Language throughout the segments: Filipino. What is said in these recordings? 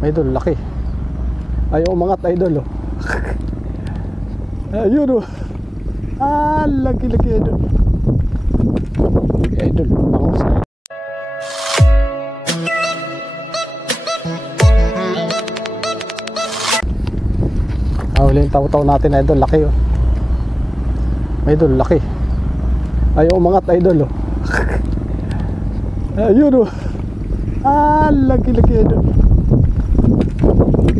Idol, laki. Ayaw umangat, idol, oh. Ayun, oh. Laki-laki, idol. Idol, bangus. Huli yung taw-taw natin, idol, laki, oh. Idol, laki. Ayaw umangat, idol, oh. Ayun, oh. Laki-laki, idol.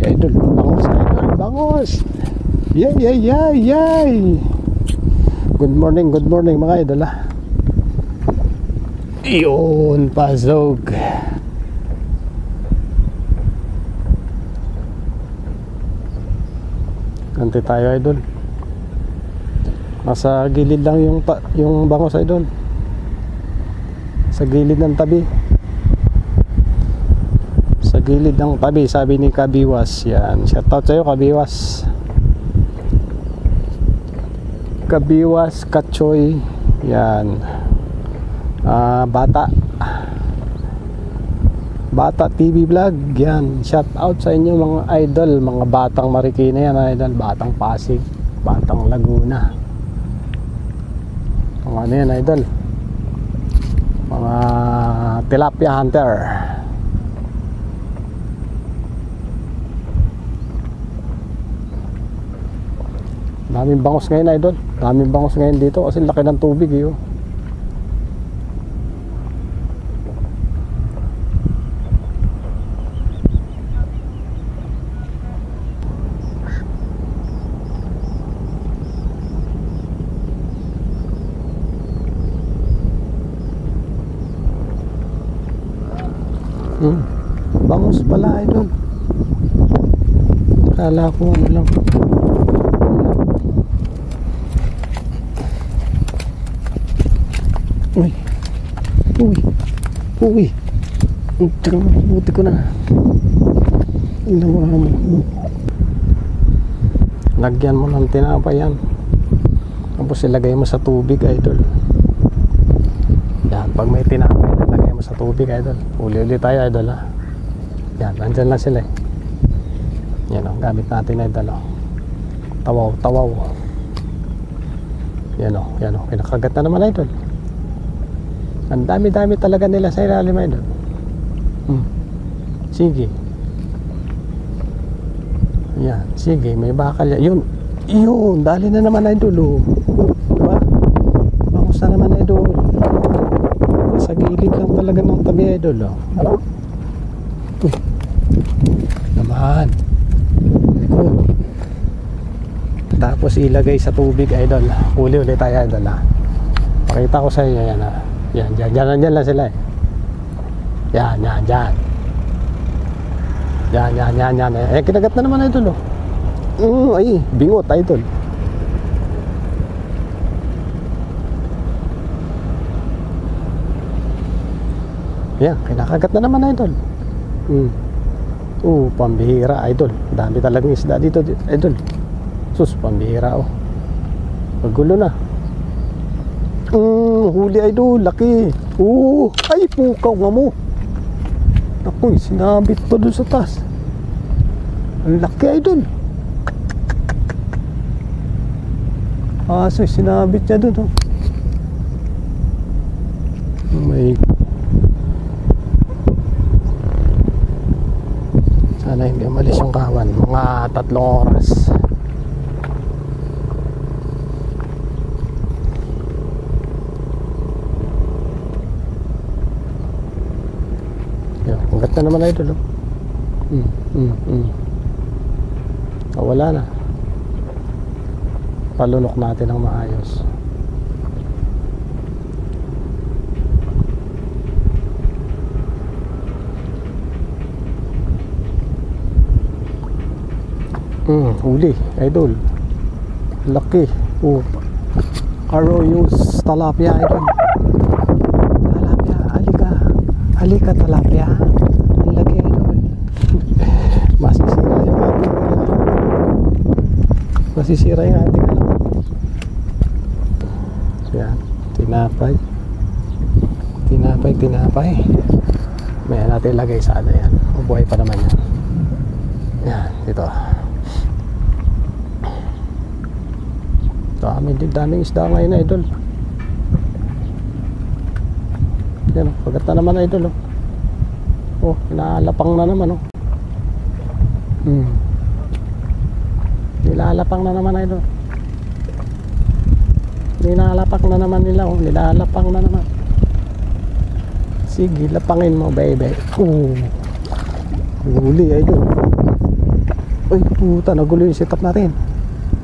Idol, bangus, idol, bangus. Yay. Good morning mga idol, ah. Iyon, pasog. Ganti tayo, idol. Nasa gilid lang yung bangus, idol. Sa gilid ng tabi. Sa gilid ng tabi, sabi ni Kabiwas. Yan, shoutout sa'yo, Kabiwas. Kabiwas, Kachoy. Yan. Bata TV Vlog. Yan, shoutout sa inyo mga idol. Mga batang Marikina yan, idol. Batang Pasig, batang Laguna. Mga ano yan, idol. Mga tilapia hunter. Daming bangus ngayon, idol. Daming bangus ngayon dito kasi laki ng tubig, eh, oh. Bangus pala, idol. Akala ko ano lang. Uy. Buti ko na. Lagyan mo ng tinapay yan. Tapos ilagay mo sa tubig, idol. Yan, pag may tinapay, ilagay mo sa tubig, idol. Uli-uli tayo, idol, ha. Yan, nandyan lang sila, eh. Yan, o, gamit natin, idol, o. Tawaw. Yan, o, pinakagat na naman, idol. Ang dami-dami talaga nila sa ilalim, idol. Sige. Yan, sige, may bakal yan. Yun, dali na naman, idol, oh. Diba? Bangus na naman, idol. Sa gilid lang talaga ng tabi, idol, oh. Uy. Naman. Good. Tapos ilagay sa tubig, idol. Uli-uli tayo, idol, ha. Pakita ko sa inyo, yan, ha. Yan, dyan lang sila, eh. Yan. Yan. Eh, kinagat na naman, idol, oh. Ay, bingot, idol. Yan, kinakagat na naman, idol. Pambihira, idol. Dami talagang isda dito, idol. Sus, pambihira, oh. Magulo na. Huli, idol, laki. Ay, pukaw nga mo. Ako'y sinabit pa dun sa taas. Ang laki, idol. Sinabit niya dun, oh. Sana hindi umalis yung kawan. Mga 3 oras. Hanggat na naman, idol, oh. Wala na. Palunok natin ng maayos. Huli, idol. Laki. Arroyos talapia, idol. Talapia, halika talapia. Ang laki, idol. Masisira yung ating alam. So yan, tinapay. May natin ilagay sa ano yan. Mabuhay pa naman yan. Yan, dito. Daming isda ngayon, idol. Yan, pagat na naman, idol. Oh, inaalapang na naman, oh. Nilalapang na naman, idol. Nilalapang na naman nila, oh. Nilalapang na naman. Sige, lapangin mo, baby. Oh. Huli, idol. Uy, puta, nagulo yung setup natin.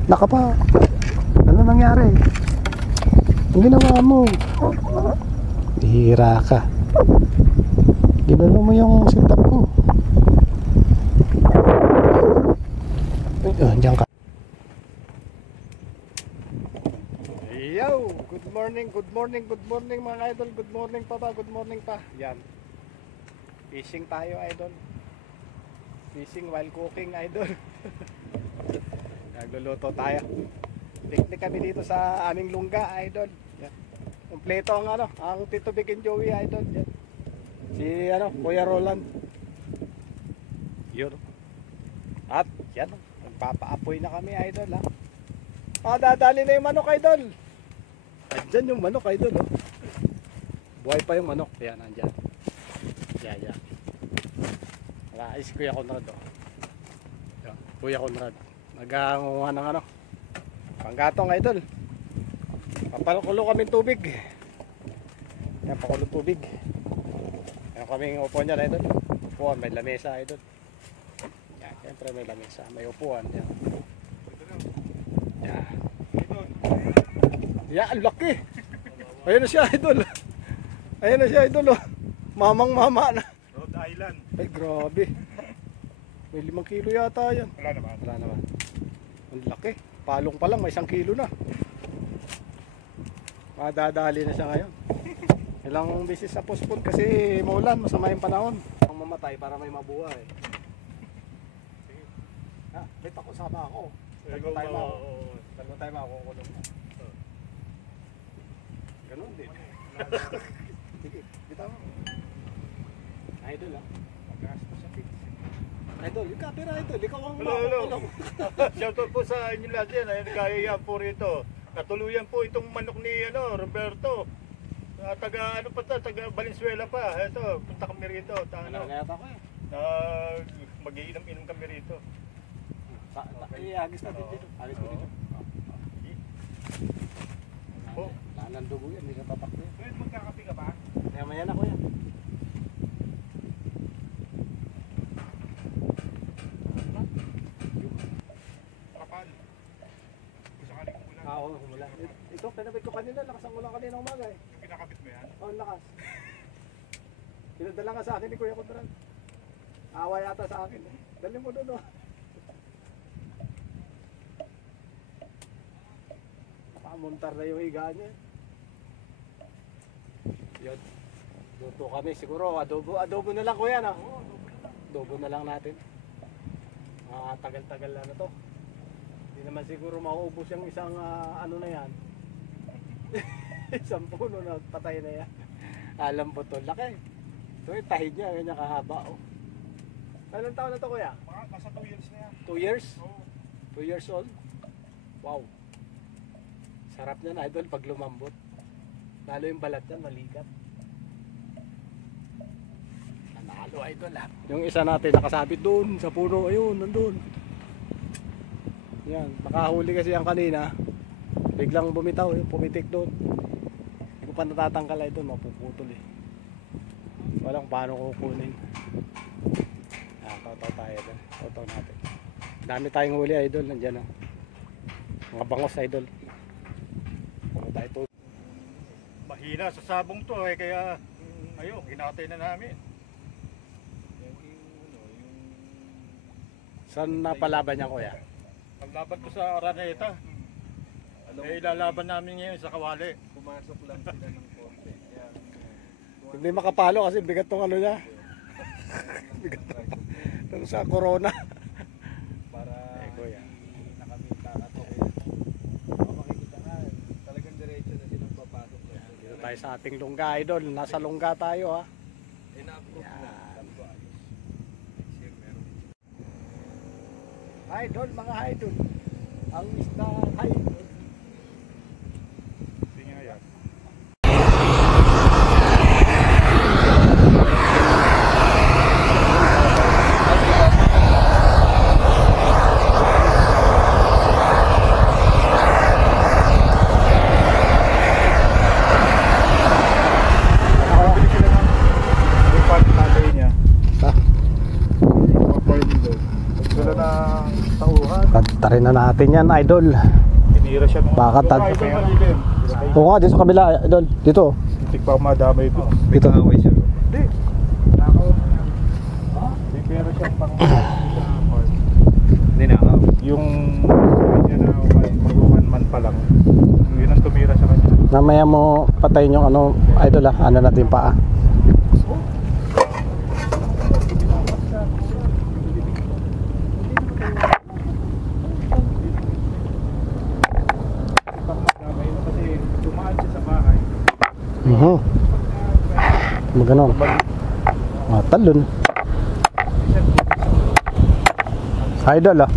Naka pa. Ano nangyari? Ang ginawa mo? Hira ka. Ginulo mo yung setup ko. Diyan ka. Yo, good morning mga idol. Good morning pa. Yan. Fishing tayo, idol. Fishing while cooking, idol. Nagluluto tayo. Picnic kami dito sa aming lungga, idol. Yan. Kompleto ang Tito Big and Joey, idol. Yan. Si Kuya Roland. Yun. At yan, magpapaapoy na kami, idol, ha. Dadali na yung manok, idol. Andyan yung manok, idol, oh. Buhay pa yung manok. Yan, andyan. Yan. Is Kuya Conrad, oh. Yan, Kuya Conrad. Nag-aanguha ng panggatong, idol. Papakulo kami tubig. Yan, pakulo tubig. Yan kaming upuan niyan, idol. Upuan, may lamesa, idol. Yan, siyempre may lamesa, may upuan. Yan. Yan. Yan, ang laki. Ayun na siya, idol. Ayun na siya, idol, oh. Mamang mama na. Rhode Island. Ay, grabe. May 5 kilo yata yan. Wala naman. Ang laki. Palong pa lang, may 1 kilo na. Madadali na siya ngayon. Ilang beses sa postpone kasi maulan, masama yung panahon. Ang mamatay para may mabuhay. May pakusama ako. Dalawa tayo makukulong na. Ganun din. Sige, bitaw mo. Idol, ha? Magasto sa pizza. Idol, yung camera, idol. Ikaw ang Hello. Shoutout po sa inyo lahat yan. Ayun, kaya po rito. Natuluyan po itong manok ni Roberto. Taga Valenzuela pa. Ito, punta kami rito. Nangayat ako, eh. Mag-iinom-inom kami rito. Agis natin dito. Agis ko dito. Oh. Nandugo yan, hindi na tatakbo yan. Pwede magkakapi ka ba? Maya na ko yan. Kapal. Sakali kong ulan. Oo, umulan. Ito, pinabit ko kanina. Lakas ang ulan kanina umaga, eh. Yung kinakapit mo yan? Oo, lakas. Pinadala nga sa akin ni Kuya Conrad. Awa yata sa akin, eh. Dali mo doon, oh. Nakamuntar na yung higa niya. Yun. Luto kami siguro. Adobo na lang, kuya, no? Adobo na lang natin. Tagal-tagal na to. Hindi naman siguro mauubos yung isang ano na yan. Isang puno na patay na yan. Alam po to. Laki. Ito yung tahid niya. Ganyan kahaba, oh. Anong taon na to, kuya? Nasa 2 years na yan. 2 years? Oo. 2 years old? Wow. Sarap niyan, idol, pag lumambot. Lalo yung balat yan, maligat. Nanalo, idol, ha. Yung isa natin nakasabit doon sa puno, ayun, nandun. Yan, nakahuli kasi yan kanina. Biglang bumitaw, pumitik doon. Hindi ko pa natatangkal, idol, mapuputol, eh. Walang paano kukunin. Tataw tayo doon. Tataw natin. Dami tayong huli, idol, nandyan, oh. Mga bangos, idol. Mahina sa sabong to, eh, kaya ayun, hinatay na namin. Saan napalaban niya, kuya? Paglaban ko sa Araneta. Ilalaban namin ngayon sa Kawali. Pumasok lang sila ng konti. Hindi makapalo kasi bigat tong ano niya. Bigat tong sa corona. Para kuya. nakamita na to. Makikita nga, talagang diretso na silang papasok lang. Dito tayo sa ating lungga, idol. Nasa lungga tayo, ha. Na-approve na. Sabi ko, ayos. Next year meron. Idol, mga idol. Ang isda idol. Tingnan yan. Nakabili sila ng lupan tatay niya. Ha? Farm doon. Sila ng tauhan. Tarin na natin yan, idol. Tinira siya ng Baka Yung tad- idol malilim. Oo nga, dito sa kabila, idol. Dito. Hindi pa madamay ito. Dito. Hindi. Nakaw na yan. May pera siya pang sa farm. Hindi nakaw. Yung niya na mag-1 month pa lang. Yun ang tumira sa kanya. Mamaya mo patayin yung ano, idol ah. Ano natin pa ah. Pang madamay na kasi dumaan siya sa bahay. Maganon. Talon. Idol ah.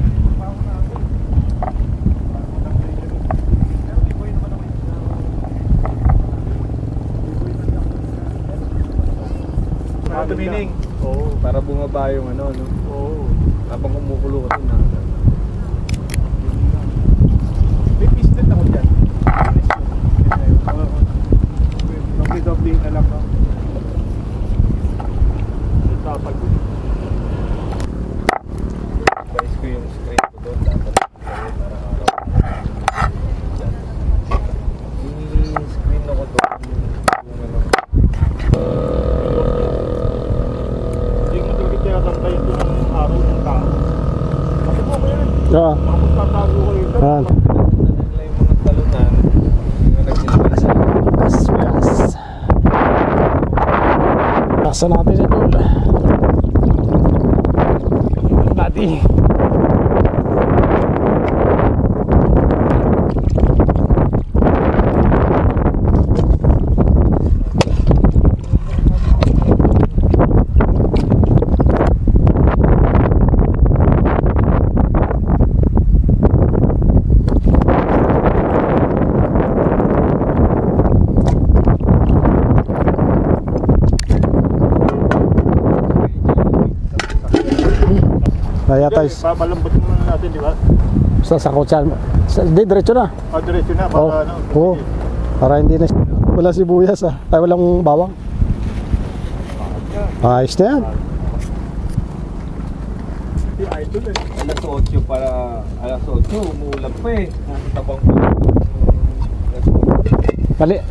Tumining. Oo. Para bumaba yung ano, no? Oo. Habang kumukulo kasi na. May piston ako dyan. Doble-doble na lang. Tatag ko. Guys ko yung screen ko doon. Dapat para screen ako doon. Yung ano. Hindi mo talaga tinatantayin ko ng araw ng tao. Kasi po yan. Oo. Makapagtatago ko ito. Yan. Nila yung mga talunan. Yung nagsilakas. Gas. Nasa natin sa idol. Dati. Kaya tayo Babalambutin muna natin, di ba? sa kotsan. Di, diretso na. Diretso na, Oo. para ano. Oo. Para hindi na wala sibuyas ah. Ay, walang bawang. Ayos na yan. Si Idol eh. Alas 8 para alas 8 umuulan pa eh. Tabang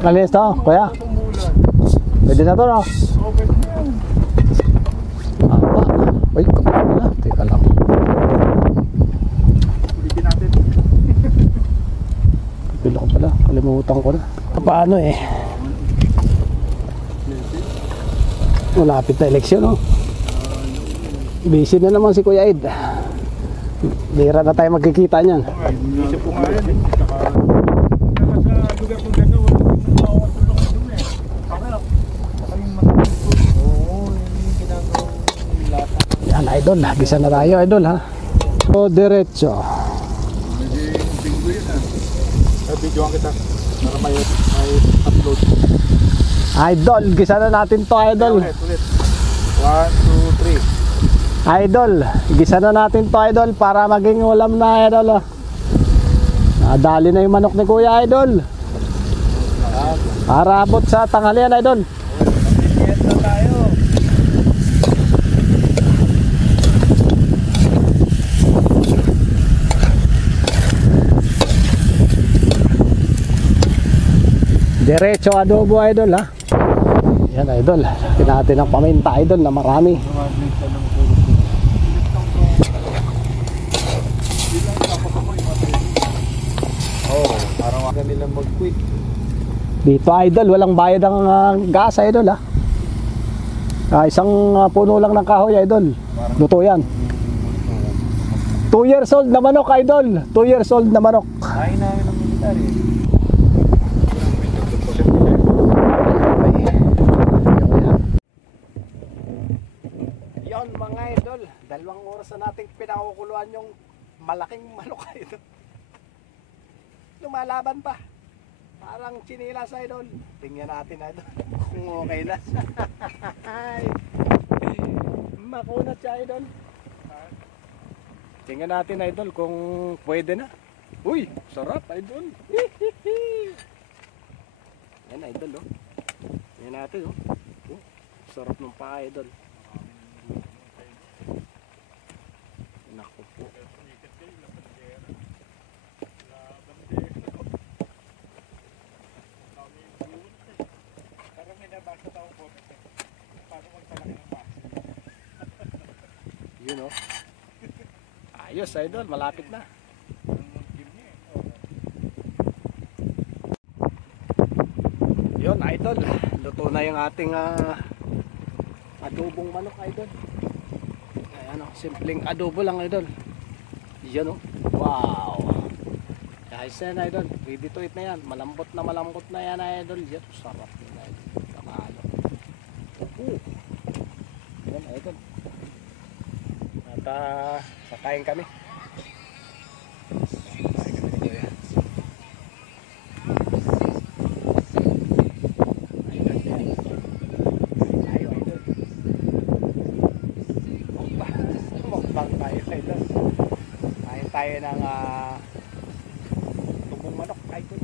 Malinis to, kuya. Tumulan. Pwede na to, no? Okay na yan. Uy, wala. Teka lang. Ulitin natin. Pilo ko pala. Kalimutan ko na. Paano eh? Malapit na eleksyon, no? Busy na naman si Kuya Ed. Bira na tayo magkikita niyan. Isip ko nga yan eh. Saka sa lugar kong gano'n, wala akong tulong doon eh. Okay lang. Saka yung matapos ko. Oo, yung ginagawang lata. Yan, idol. Gisa na tayo, idol, ha? O, diretso. Medyo yung bingo yun ah. Videoan kita. Para may upload. Idol, gisa na natin to, idol. Ulit. 1, 2, 3. Idol, gisa na natin to, idol, para maging ulam na, idol. Oh. Nadali na yung manok ni Kuya, idol. Para abot sa tanghalian, idol. Yes na tayo. Diretso adobo, idol, ha. Yan, idol. Natin ng paminta, idol, na marami. Oo, parang wag nilang mag-quit. Dito, idol, walang bayad ang gas, idol, ha. Isang puno lang ng kahoy, idol. Luto yan. 2 years old na manok, idol. 2 years old na manok. Kain namin ng militar eh. Yon mga idol, 2 oras na nating pinakukuluan yung malaking manok idol. Lumalaban pa. Parang chinilas idol. Tingnan natin idol kung okay na. Makunat siya idol. Tingnan natin idol kung pwede na. Uy, sarap idol. Yan idol oh. Tingnan natin oh. Oh, sarap ng pa idol. Naku po. Parang may nabasa taong comment eh. Paano magpalaki ng baso? Yun oh. Ayos idol, malapit na. Yun idol, luto na yung ating adobong manok idol. Ayan oh, simpleng adobo lang idol. Yan oh, wow. Guys yan idol, ready to eat na yan. Malambot na yan idol. Yan, sarap yun idol. Kamalo. Yan idol. At sakain kami. Sakain kami ni Kuya. Mukbang tayo idol. Kain tayo ng tubong manok idol.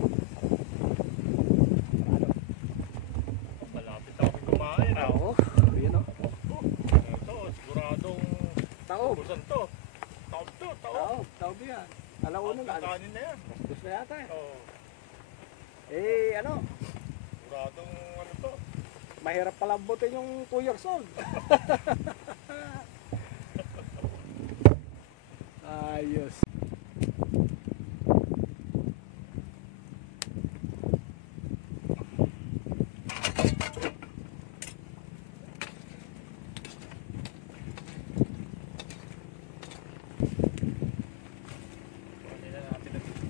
Malapit ako kumain. Oo, yun o. Ito, siguradong Taob. busan to. Taob to, taob. Taob yan. Alauna na. Kanin na yan. Gusto na yata eh. Oo. Ano? Siguradong ano to. Mahirap palambutin yung 2 years old. Ayos. Kunin na natin na dito.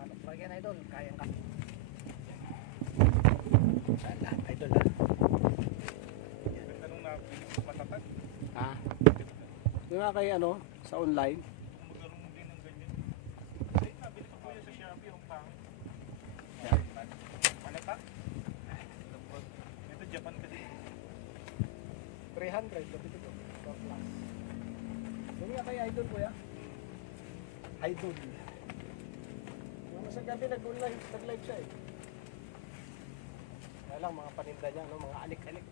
Manok lang yan idol. Kayang ka. Saan lahat idol ha? Tanong natin, matatag. Ha? Yung nga kay ano, sa online. Magkaroon din ng ganyan. Ay, nabili ko po yun sa Shopee, yung pangit. Malata? Ito Japan kasi. 300. Lapit ito. Plus. Yung nga kay idol kuya. Idol. Yung sa gabi nag-live siya eh. Kaya lang mga paninda niya, no? Mga alik-alik.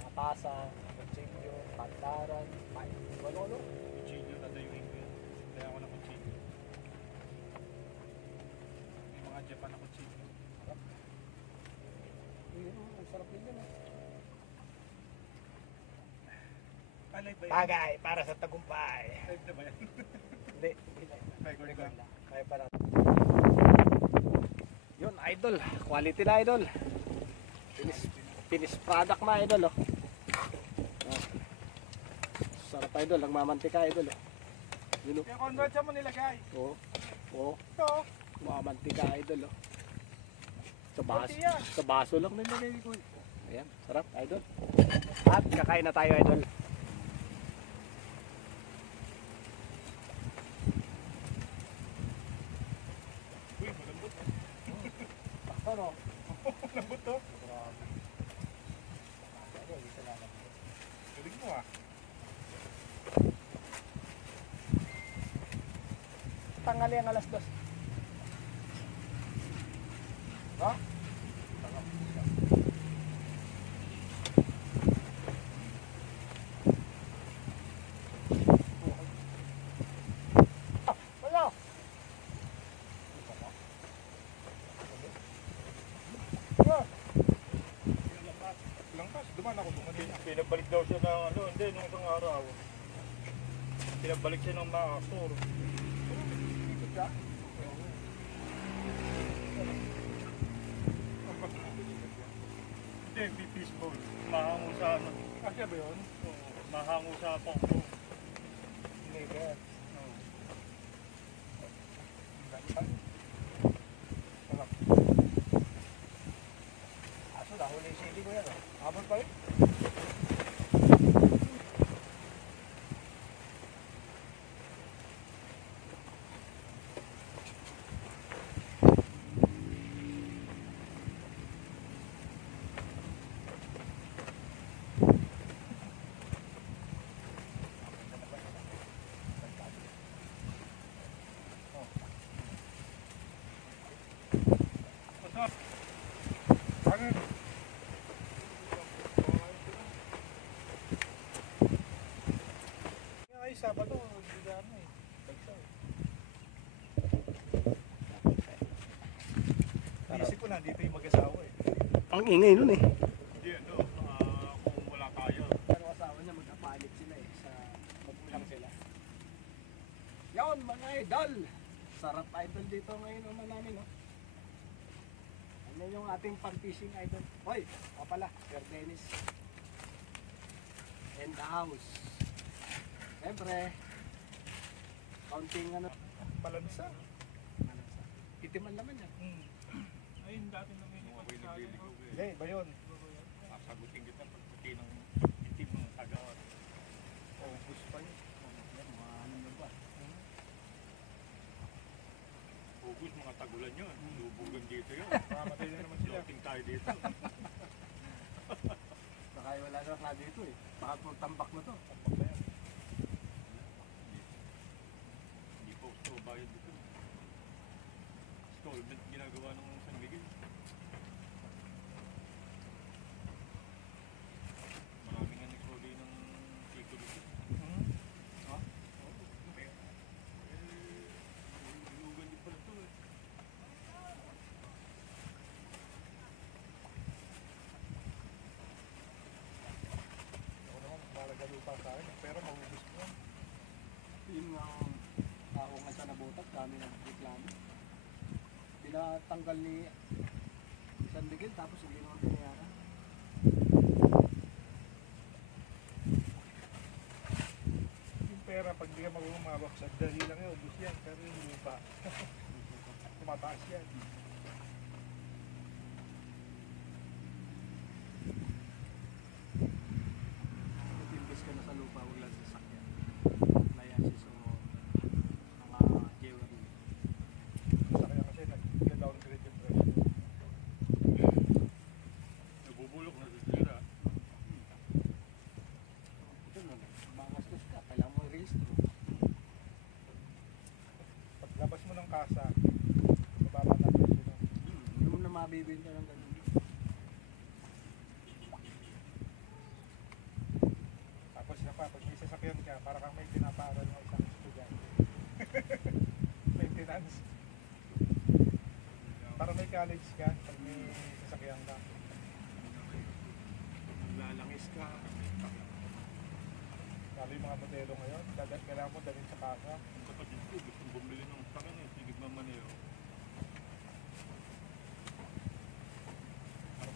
Mga tasa, kutsilyo, pandaran, ano-ano. Kuchilyo na dayuin ko yan. Kaya ako na kuchilyo. May mga Japan na kuchilyo. Ang sarap din yun. Live ba yan? Bagay para sa tagumpay. Live na ba yan? Hindi. Record lang. Kaya pa natin. Yun, idol. Quality na idol. Finish product na idol. Oh. Ah. Sarap idol. Ang mamantika idol. Oh. Yun, oh. Kaya Conrad siya mo nilagay. Oo. Oo. Ito. Mamantika idol. Oh. Sa baso. Kunti yan. Sa baso lang nilagay ko. Ayan. Sarap idol. At kakain na tayo idol. Uy, malambot. Ano? Malambot to. Galing mo ah. Tangali ang alas 2. Ha? Wala. Langkas, duman ako dumating. Pinabalik daw siya ng ano, hindi, nung isang araw. Pinabalik siya ng Makasur. Hindi, Hindi, fishball. Mahango sa ano. Kasya ba yun? Oo, mahango sa pokpo. Never. Oo. Sarap. Aso, dahil yung sili ko yan. Abot pa rin. Masarap. Ano? Ay, Sabado, hindi na ano eh. Bagsa eh. Isip ko nandito yung mag-asawa eh. Ang ingay nun eh. Hindi, ano, kung wala tayo. Pero asawa niya magkapalit sila eh. Sa magkulang sila. Yan mga idol! Sarap idol dito ngayon naman namin no. Ano yung ating pang-fishing idol? Hoy! O pala, Sir Dennis. In the house. Siyempre, kaunting ano. Balansa. Balansa. Itiman naman yan. Ayun, dati namimikat sa akin. Hindi, ba yun? Sasagutin kita pag puti ng itim ng tagawat. August pa yun. Yan, mga ano na ba? Hugot, mga tagulan yun. Lubugan dito yun. Mamatay na naman sila. Floating tayo dito. Baka wala na dito eh. Baka kung tambak na to. Tampak na yan. Hindi po gusto bayad dito. Installment ginagawa ng San Miguel. Maraming nga nagsoli ng Chico dito. Ha? Lugan din pala ito eh. Ako naman, malagalo pa sa akin. Pero maubos ko yan. Yung mga tao nga sa nabutak, kami ng reklamo. Pinatanggal ni San Miguel tapos hindi naman pinayaran. Yung pera, pag di ka magumawak sa dali lang yun, ubos yan. Pero yung lupa, tumataas yan. Mag-invest ka na sa lupa, huwag lang sa sakyan. Appliances o mga jewelry. Sa kaya kasi nag-downgrade yung presyo. Nabubulok na sa sira. Ito nun, mangastos ka, kailangan mo i-register. Paglabas mo ng kasa, mababa na presyo nun. Hindi mo na mabibenta ng ganun. Tapos na pa, pag may sasakyan ka, para kang may pinapaaral ng isang estudyante. Maintenance. Para may college ka, pag may sasakyan ka. Lalangis ka. Lalo yung mga modelo ngayon, kailangan mo dalhin sa kasa. Ang kapatid ko, gustong bumili ng takin eh. Sigig mamaneo.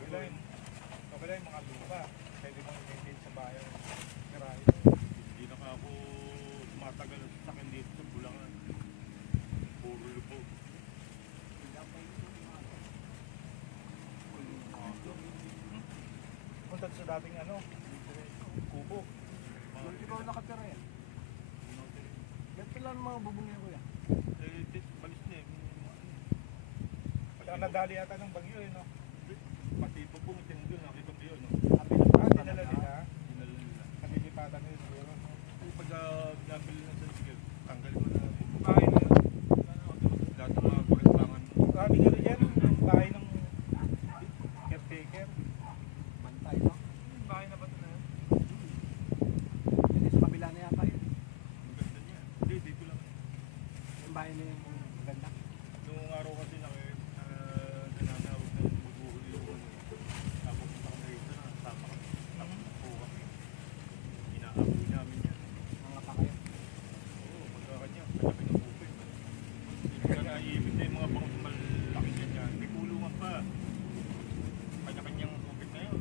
Okay lang yung mga lupa. Pwede mo i-maintain sa bayan. Sirahin. Hindi na ka ako tumatagal sa akin dito sa Bulangan. Puro lupo. Punta sa dating ano, kubo. Doon ikaw nakatira yan. Ganito lang ang mga bubong niya kuya. Balis na eh. Kaya nadali ata ng bagyo eh, no? Pati po pong tinigil, nakita ko yun. No? Dinala nila, Dinala nila. nalilipatan nila siguro. Pag nabili ng San Miguel, tanggal ko na. Bahay na, Lahat ng mga pagkakangan. grabe nga rin yan, yung bahay ng caretaker. Bantay no? Bahay na ba ito na yan? Hindi, sa kabila na yata yun. Ang ganda niya. Hindi, dito lang. Yung bahay na yung ganda. Noong araw kasi nananawag na magbuhuli yung ano. Tapos sa kami rito na, tapa kami. Tapos po kami. Inaapoy namin yan. Mga pakayo. Oo, magkakanya. Kalaki ng bukid. Hindi ka naiibig na yung mga bangus malaki ganyan. May kulungan pa. Kanya-kanyang bukid na yun.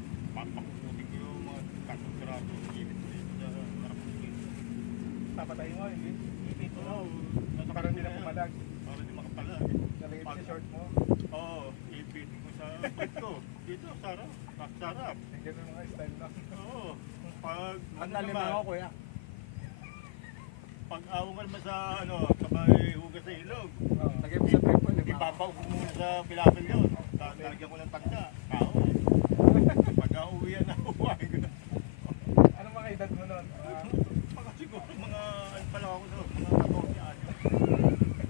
Oh, ipit mo. Oo, nasa Para hindi na yan. pumalag. Para hindi makapalag. Nalagay mo sa short mo. Oo, ipitin mo sa bed ko. Dito, sarap. Sarap. Ganyan ang mga style na. Oo. Pag, Ang lalim na ako, kuya. pag awa ka naman sa, sabay hugas sa ilog. Lagay mo sa bag mo, di ba? Ipapaog mo muna sa pilapil yun. Lalagyan ko ng tanda. Tao. Pag uuwi na, uwain ko na. Anong mga edad mo nun? Baka siguro mga, ano pala ako doon, mga 14 ano.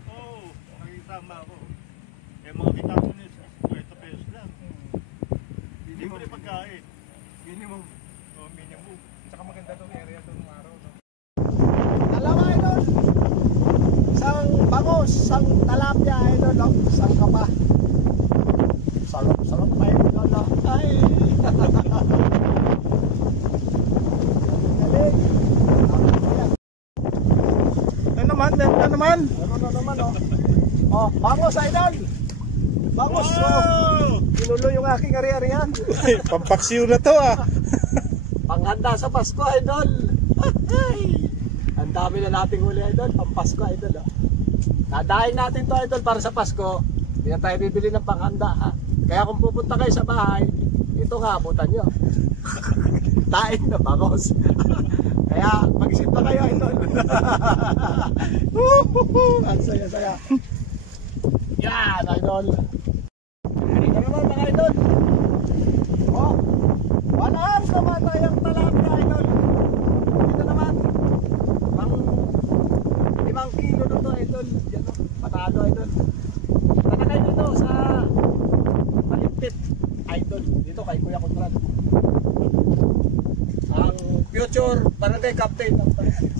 Oo, nakikisama ako. Eh, mga kita ko na 20 pesos lang. Libre pagkain. Minimum. O, minimum. Tsaka maganda tong area tong araw, no? Dalawa idol. Isang bangus, isang talapia idol. Oh. Isang kapa. Salap pa idol. Oh. Ay. Galing. Ito naman. Ano na naman oh. Oh, bangus idol. Bangus. Oh. Wow! Pinulo yung aking ari-arihan. Pampaksiw na to ah. Panghanda sa Pasko, idol. Ang dami na nating huli, idol. Pampasko, idol. Oh. Dadaing natin to, idol, para sa Pasko. Hindi na tayo bibili ng panghanda, ha. Kaya kung pupunta kayo sa bahay, ito nga, abutan nyo. Daing na bangos. Kaya, mag-isip pa kayo, idol. Ang saya-saya. Yan, idol. Ito naman, mga idol. Oh, walang kamatayang talapia, idol. Dito naman, pang 5 kilo na to, idol. Yan o, patalo, idol. Tata kayo dito sa Malimpit, idol. Dito kay Kuya Conrad. Ang future barangay captain ng Malimpit.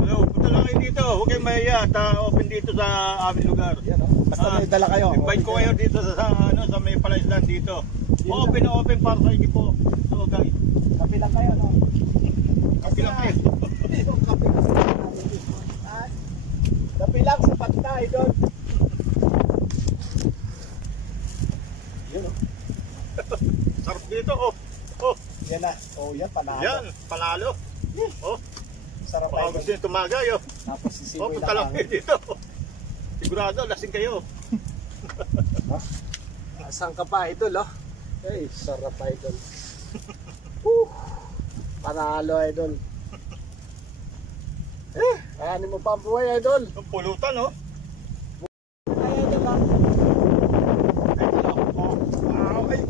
Hello, punta lang kayo dito. Huwag kayong mahiya. Open dito sa aming lugar. Yan o, basta may dala kayo. Invite ko kayo dito sa may palaislan dito. Open na open para sa inyo po. So guys, Kapi lang kayo, no? kapi lang kayo. Yung kapi lang. Kapi lang sa pagka, idol. Yun o. Sarap dito. Oh, Yan na. Oh, yan, panalo. yan. Palalo. Oh, Sarap baka idol. gusto nyo tumagay. Oh, Tapos sisimoy punta lang kayo dito. Sigurado, lasing kayo. Saan ka pa, idol, oh? Ay, sarap, idol. Panalo, idol. Ano mo pa ang buhay, idol? Yung pulutan, oh. Ay, idol, ah. Ay,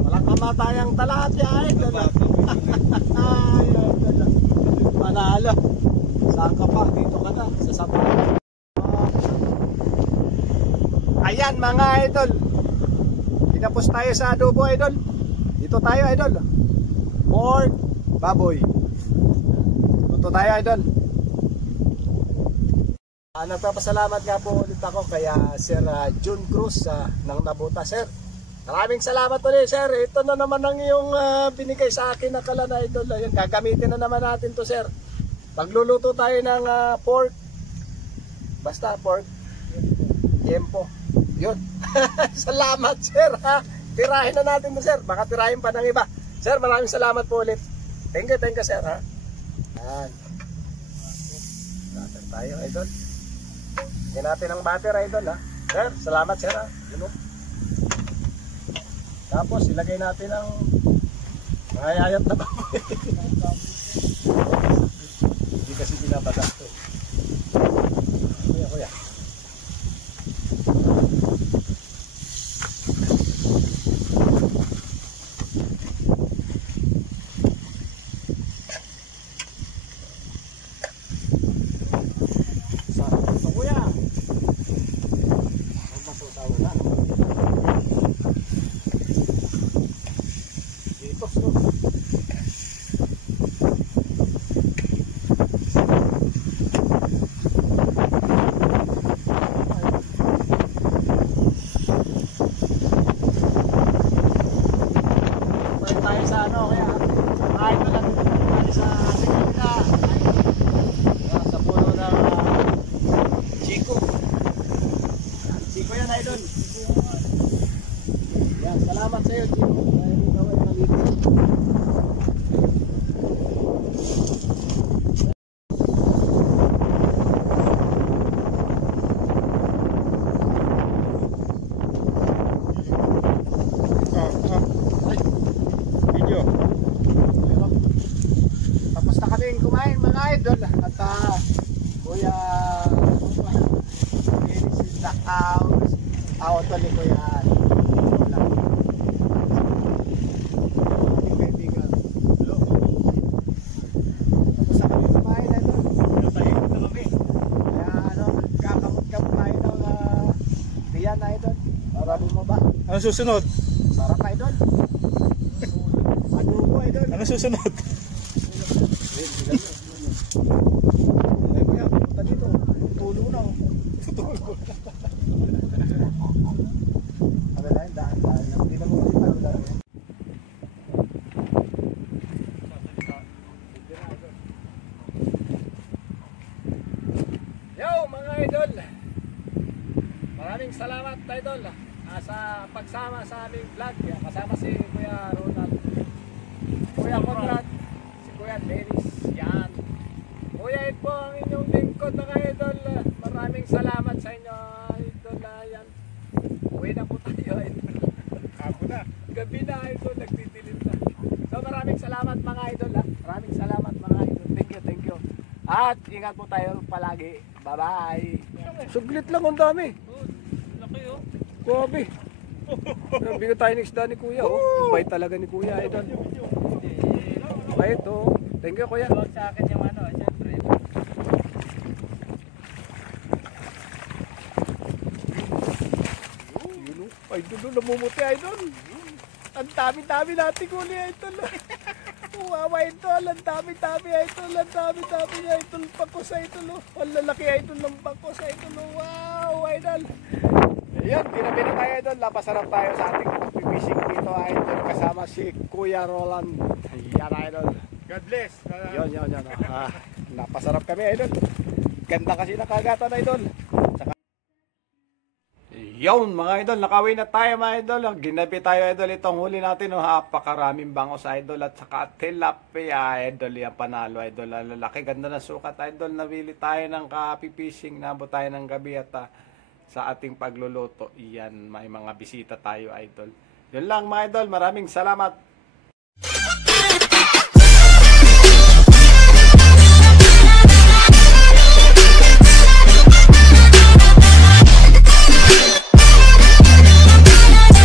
Walang kamatayang talapia, idol. Ay, idol. Panalo. Saan ka pa? Dito ka na. Sa sabaw. Ayan, mga idol. Kinapos tayo sa adobo, idol. Dito tayo, idol. Pork baboy. Luto tayo, idol. Nagpapasalamat nga po ulit ako kay Sir June Cruz ng Nabuta, sir. Maraming salamat ulit, sir. Ito na naman ang iyong binigay sa akin na kala na, idol. Ayan, gagamitin na naman natin to, sir. Pagluluto tayo ng pork. Basta pork. Tiempo. Yun. Salamat, sir, ha. Tirahin na natin to, sir. Baka tirahin pa ng iba. Sir, maraming salamat po ulit. Thank you, sir, ha. Yan. Butter tayo, idol. Yan natin ang butter, idol, ha. Sir, salamat, sir, ha. Yun, o. Tapos, ilagay natin ang mayayat na baboy. Hindi kasi binabasa ito. Kuya. Sarap ito, kuya. Ang masusawa na. Dito, no? Balik tayo sa ano, kaya kahit na lang tayo sa Sigurta, sa puno ng Chico. Chico yan, idol. Yan, salamat sa iyo, Chico. Dahil ikaw ay Video. Tapos na kaming kumain mga idol at Kuya Dennis in the house. Auto ni Kuya Lola. Kaibigan. Hello. Tapos na kaming kumain idol. Natahimik na kami. Kaya kakamot-kamot tayo ng tiyan idol. Marami mo ba? Ano susunod? Sarap idol. Adobo idol. Ano susunod? Ay kuya, punta dito. Tulo na oh. Tulo. Ano na yun, daan. Hindi na mo pagkakala. Yo mga idol. Maraming salamat idol sa pagsama sa aming vlog. Kasama si Kuya Ronald, Kuya Conrad, si Kuya Dennis. Yan. Kuya, ito po ang inyong lingkod mga idol. Maraming salamat sa inyo idol. Yan. Uwi na po tayo idol. Ako na. Gabi na idol, nagtitilim na. So maraming salamat mga idol. Maraming salamat mga idol. Thank you. At ingat po tayo palagi. Bye-bye. Suglit lang, ang dami. Laki oh. Grabe. Bino tayo ng isda ni Kuya. Oh. Bait talaga ni Kuya idol. Bait oh. Thank you Kuya. Sa akin yung ano, syempre. Yun oh. Idol oh, namumuti idol. Ang dami-dami natin kuli idol. Wow idol, ang dami-dami idol. Ang dami-dami idol. Pakos idol oh. Ang lalaki idol ng pakos idol oh. Wow idol. Ayan, tinabi na tayo idol. Napasarap tayo sa ating pag-fishing dito idol. Kasama si Kuya Roland. Ayan idol. God bless. Yun. Napasarap kami idol. Ganda kasi nakagatan idol. Saka... Yun mga idol, nakawin na tayo mga idol. Ginabi tayo idol itong huli natin. Napakaraming bangos idol at saka tilapia idol. Yan panalo idol. Lalaki, ganda na sukat idol. Nabili tayo ng kapi-fishing. Nabot tayo ng gabi at sa ating pagluluto. Yan, may mga bisita tayo idol. Yun lang mga idol. Maraming salamat.